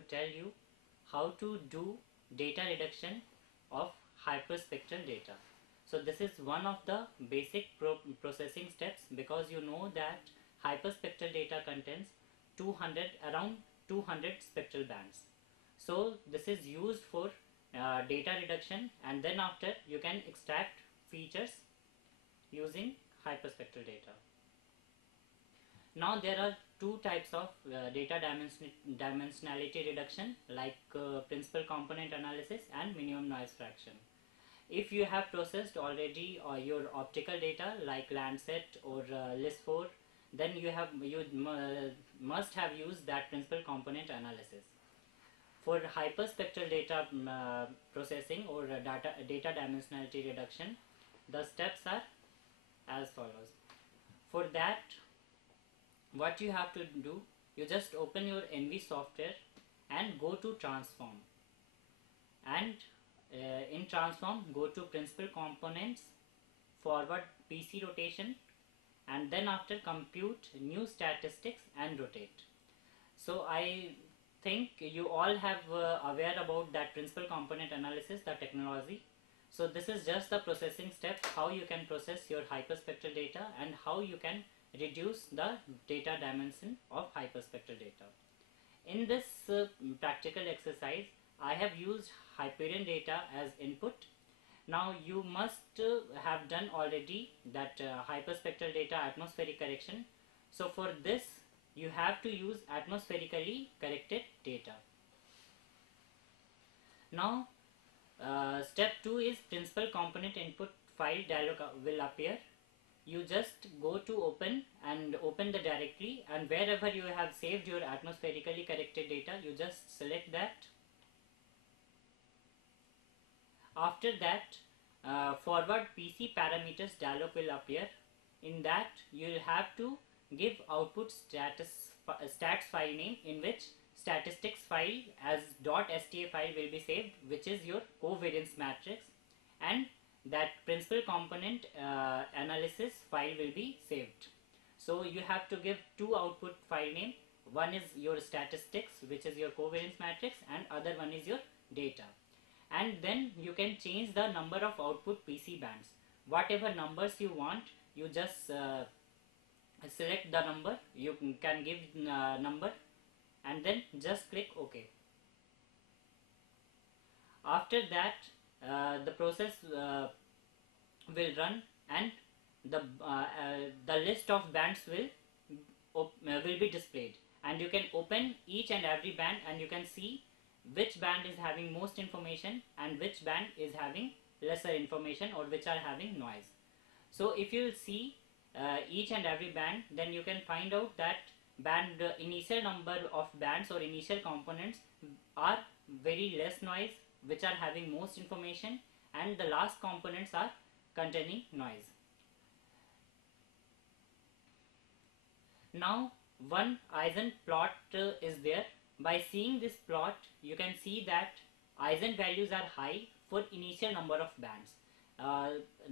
to tell you how to do data reduction of hyperspectral data. So this is one of the basic processing steps, because you know that hyperspectral data contains around 200 spectral bands. So this is used for data reduction, and then after you can extract features using hyperspectral data. Now there are two types of data dimensionality reduction, like principal component analysis and minimum noise fraction. If you have processed already your optical data like Landsat or LIS4, then you must have used that principal component analysis. For hyperspectral data processing or data dimensionality reduction, the steps are as follows. For that, what you have to do, you just open your NV software and go to transform, and in transform go to principal components, forward PC rotation, and then after compute new statistics and rotate. So I think you all have aware about that principal component analysis, the technology. So this is just the processing step, how you can process your hyperspectral data and how you can reduce the data dimension of hyperspectral data. In this practical exercise, I have used Hyperion data as input. Now you must have done already that hyperspectral data atmospheric correction. So for this you have to use atmospherically corrected data. Now step 2 is principal component input file dialog will appear. You just go to open the directory, and wherever you have saved your atmospherically corrected data, you just select that. After that, forward PC parameters dialog will appear. In that you will have to give output stats file name, in which statistics file as .sta file will be saved, which is your covariance matrix, and that principal component analysis file will be saved. So you have to give two output file name. One is your statistics, which is your covariance matrix, and other one is your data. And then you can change the number of output PC bands. Whatever numbers you want, you just select the number. You can give number and then just click OK. After that, the process will run, and the list of bands will be displayed, and you can open each and every band, and you can see which band is having most information and which band is having lesser information, or which are having noise. So if you will see each and every band, then you can find out that band initial number of bands or initial components are very less noise, which are having most information, and the last components are containing noise. Now one Eisen plot is there. By seeing this plot, you can see that Eisen values are high for initial number of bands.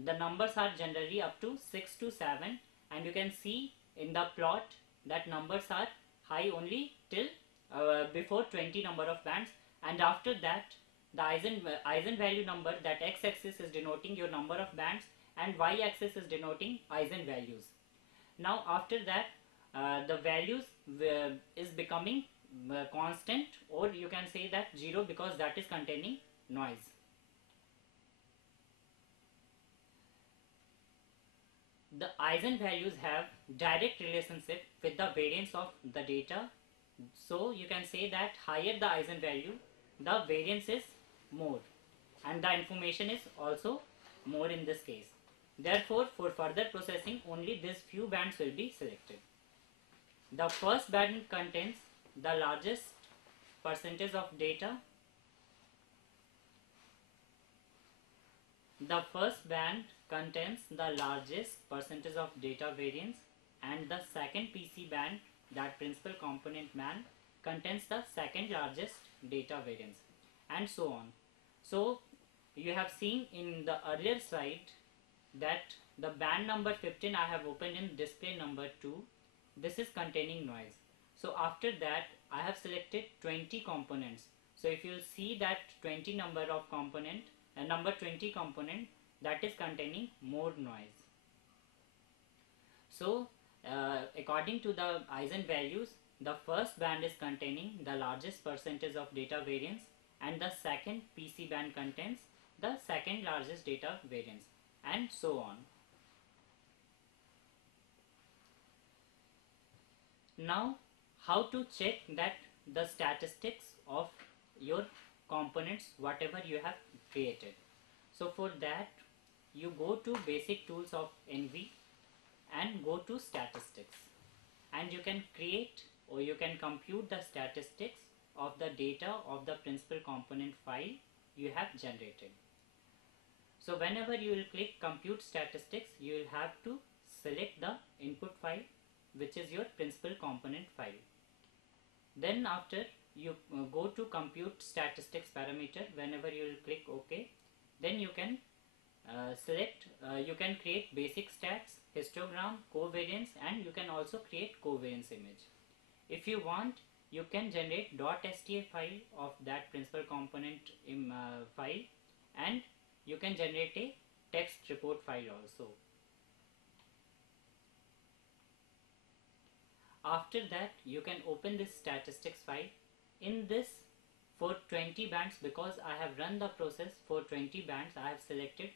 The numbers are generally up to 6 to 7, and you can see in the plot that numbers are high only till before 20 number of bands, and after that the Eisen value number, that x-axis is denoting your number of bands and y-axis is denoting Eisen values. Now after that the values is becoming constant, or you can say that 0, because that is containing noise. The Eisen values have direct relationship with the variance of the data. So you can say that higher the Eisen value, the variance is more, and the information is also more in this case. Therefore, for further processing, only these few bands will be selected. The first band contains the largest percentage of data. The first band contains the largest percentage of data variance, and the second PC band, that principal component band, contains the second largest data variance, and so on. So you have seen in the earlier slide that the band number 15 I have opened in display number 2. This is containing noise. So after that I have selected 20 components. So if you see that 20 number of component, number 20 component, that is containing more noise. So according to the Eisen values, the first band is containing the largest percentage of data variance, and the second PC band contains the second largest data variance, and so on. Now, how to check that the statistics of your components whatever you have created? So for that, you go to basic tools of NV and go to statistics, and you can create or you can compute the statistics of the data of the principal component file you have generated. So whenever you will click compute statistics, you will have to select the input file, which is your principal component file. Then after you go to compute statistics parameter, whenever you will click OK, then you can you can create basic stats, histogram, covariance, and you can also create covariance image. If you want, you can generate .sta file of that principal component file, and you can generate a text report file also. After that, you can open this statistics file. In this, for 20 bands, because I have run the process for 20 bands, I have selected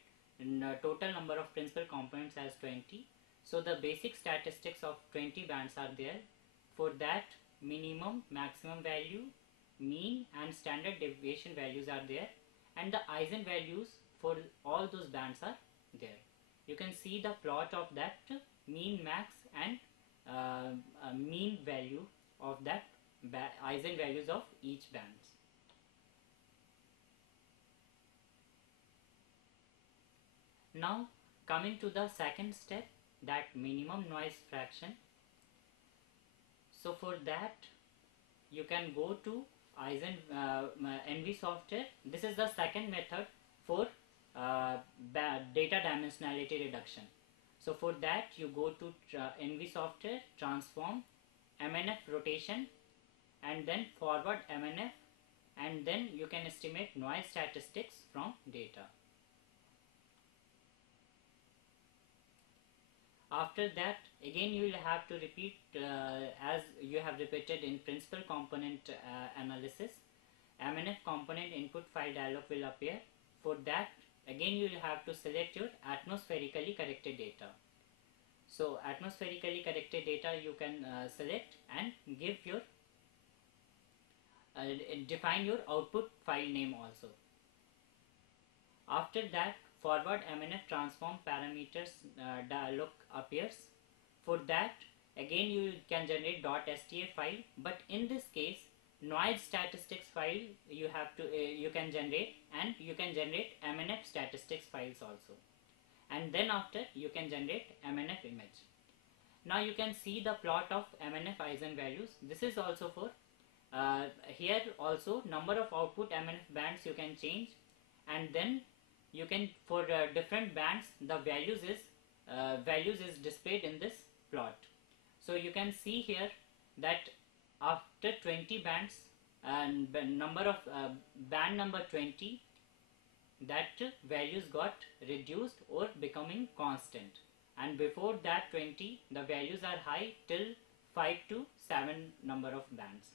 total number of principal components as 20. So the basic statistics of 20 bands are there. For that, minimum, maximum value, mean and standard deviation values are there, and the Eisen values for all those bands are there. You can see the plot of that mean, max and mean value of that Eisen values of each bands. Now coming to the second step, that minimum noise fraction. So for that, you can go to Eisen NV software. This is the second method for data dimensionality reduction. So for that, you go to NV software, transform, MNF rotation, and then forward MNF, and then you can estimate noise statistics from data. After that, again you will have to repeat as you have repeated in principal component analysis. MNF component input file dialog will appear. For that, again you will have to select your atmospherically corrected data. So atmospherically corrected data you can select and give your define your output file name also. After that, forward MNF transform parameters dialog appears. For that, again you can generate .sta file, but in this case, noise statistics file you have to you can generate, and you can generate MNF statistics files also, and then after you can generate MNF image. Now you can see the plot of MNF Eisen values. This is also for here also number of output MNF bands you can change, and then you can for different bands the values is displayed in this plot. So you can see here that after 20 bands and number of band number 20, that values got reduced or becoming constant, and before that 20 the values are high till 5 to 7 number of bands.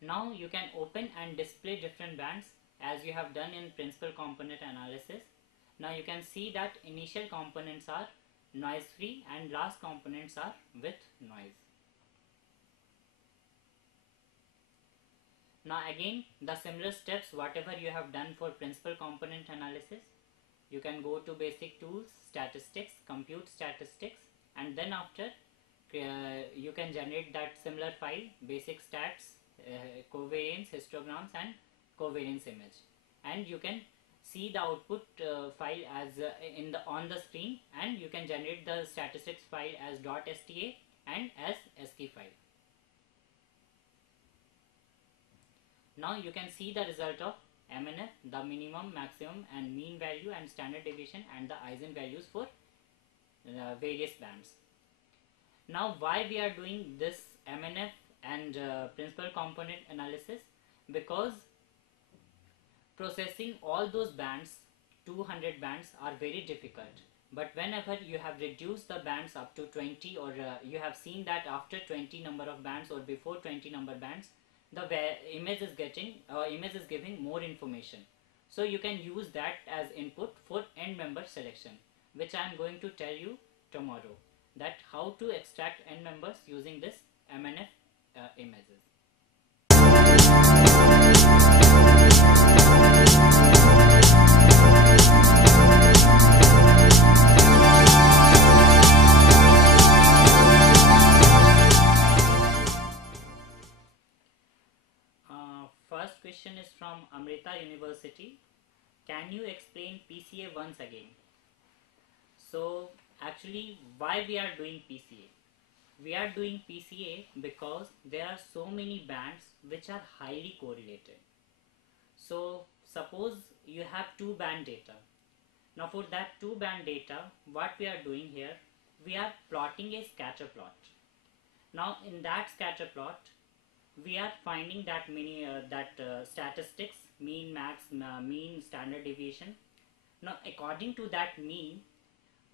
Now you can open and display different bands as you have done in principal component analysis. Now you can see that initial components are noise free and last components are with noise. Now again the similar steps whatever you have done for principal component analysis, you can go to basic tools, statistics, compute statistics, and then after you can generate that similar file, basic stats, covariance, histograms and covariance image, and you can see the output file as on the screen, and you can generate the statistics file as .sta and as ASCII file. Now you can see the result of MNF, the minimum, maximum and mean value and standard deviation, and the Eisen values for various bands. Now why we are doing this MNF and principal component analysis? Because processing all those bands, 200 bands, are very difficult. But whenever you have reduced the bands up to 20, or you have seen that after 20 number of bands or before 20 number bands, the image is getting image is giving more information. So you can use that as input for end member selection, which I am going to tell you tomorrow, that how to extract end members using this MNF images. First question is from Amrita University. Can you explain PCA once again? So actually, why we are doing PCA? We are doing PCA because there are so many bands which are highly correlated. So suppose you have two band data. Now for that two band data, what we are doing here, we are plotting a scatter plot. Now in that scatter plot, we are finding that statistics, mean, max, mean, standard deviation. Now according to that mean,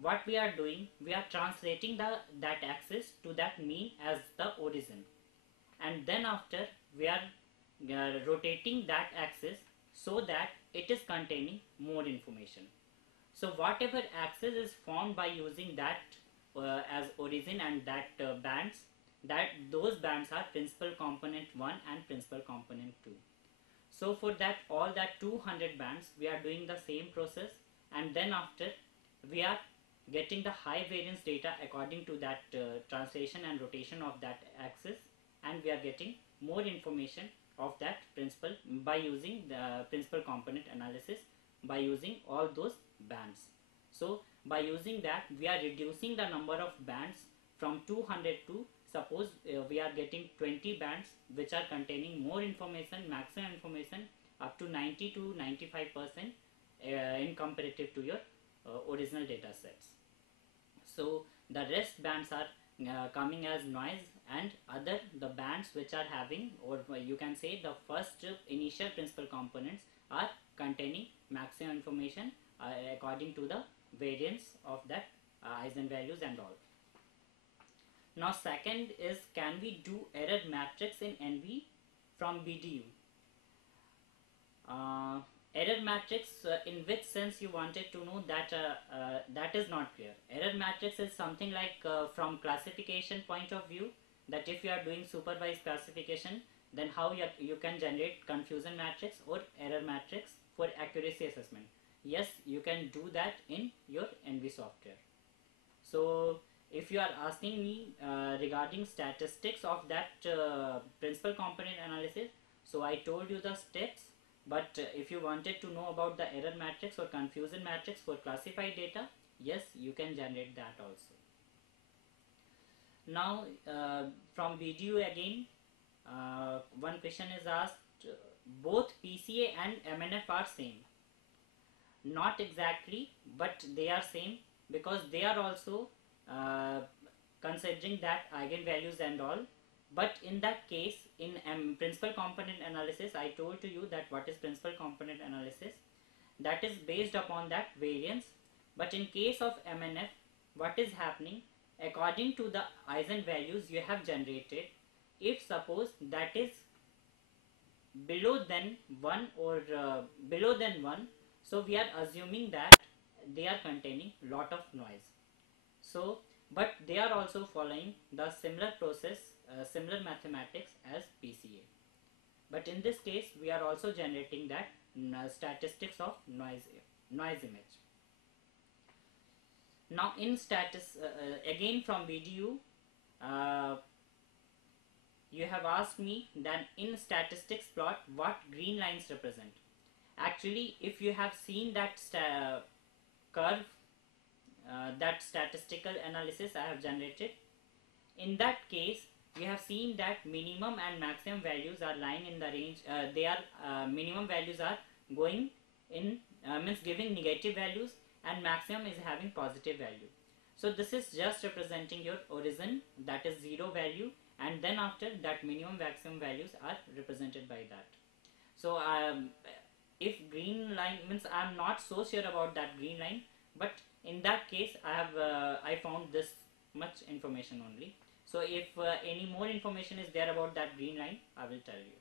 what we are doing, we are translating that axis to that mean as the origin, and then after we are rotating that axis so that it is containing more information. So whatever axis is formed by using that as origin and that bands, those bands are principal component 1 and principal component 2. So for that all that 200 bands, we are doing the same process, and then after we are getting the high variance data according to that translation and rotation of that axis, and we are getting more information of that principal by using the principal component analysis, by using all those bands. So by using that, we are reducing the number of bands from 200 to, suppose we are getting 20 bands which are containing more information, maximum information up to 90 to 95% in comparative to your original data sets. So the rest bands are coming as noise, and other the bands which are having, or you can say the first initial principal components, are containing maximum information according to the variance of that eigenvalues and all. Now second is, can we do error matrix in NV from BDU? Error matrix, in which sense you wanted to know that? That is not clear. Error matrix is something like from classification point of view, that if you are doing supervised classification, then how you can generate confusion matrix or error matrix for accuracy assessment. Yes, you can do that in your NV software. So if you are asking me regarding statistics of that principal component analysis, so I told you the steps. But if you wanted to know about the error matrix or confusion matrix for classified data, yes, you can generate that also. Now from BDU again, one question is asked, both PCA and MNF are same. Not exactly, but they are same, because they are also considering that eigenvalues and all. But in that case, in principal component analysis, I told to you that what is principal component analysis, that is based upon that variance. But in case of MNF, what is happening, according to the eigenvalues you have generated, if suppose that is below than 1 or below than 1, so we are assuming that they are containing lot of noise. So but they are also following the similar process, similar mathematics as PCA. But in this case, we are also generating that statistics of noise image. Now in again from BDU, you have asked me that in statistics plot what green lines represent. Actually, if you have seen that curve, that statistical analysis I have generated, in that case we have seen that minimum and maximum values are lying in the range, they are minimum values are going in, means giving negative values, and maximum is having positive value. So this is just representing your origin, that is 0 value, and then after that minimum maximum values are represented by that. So if green line means, I'm not so sure about that green line, but in that case I found this much information only. So if any more information is there about that green line, I will tell you.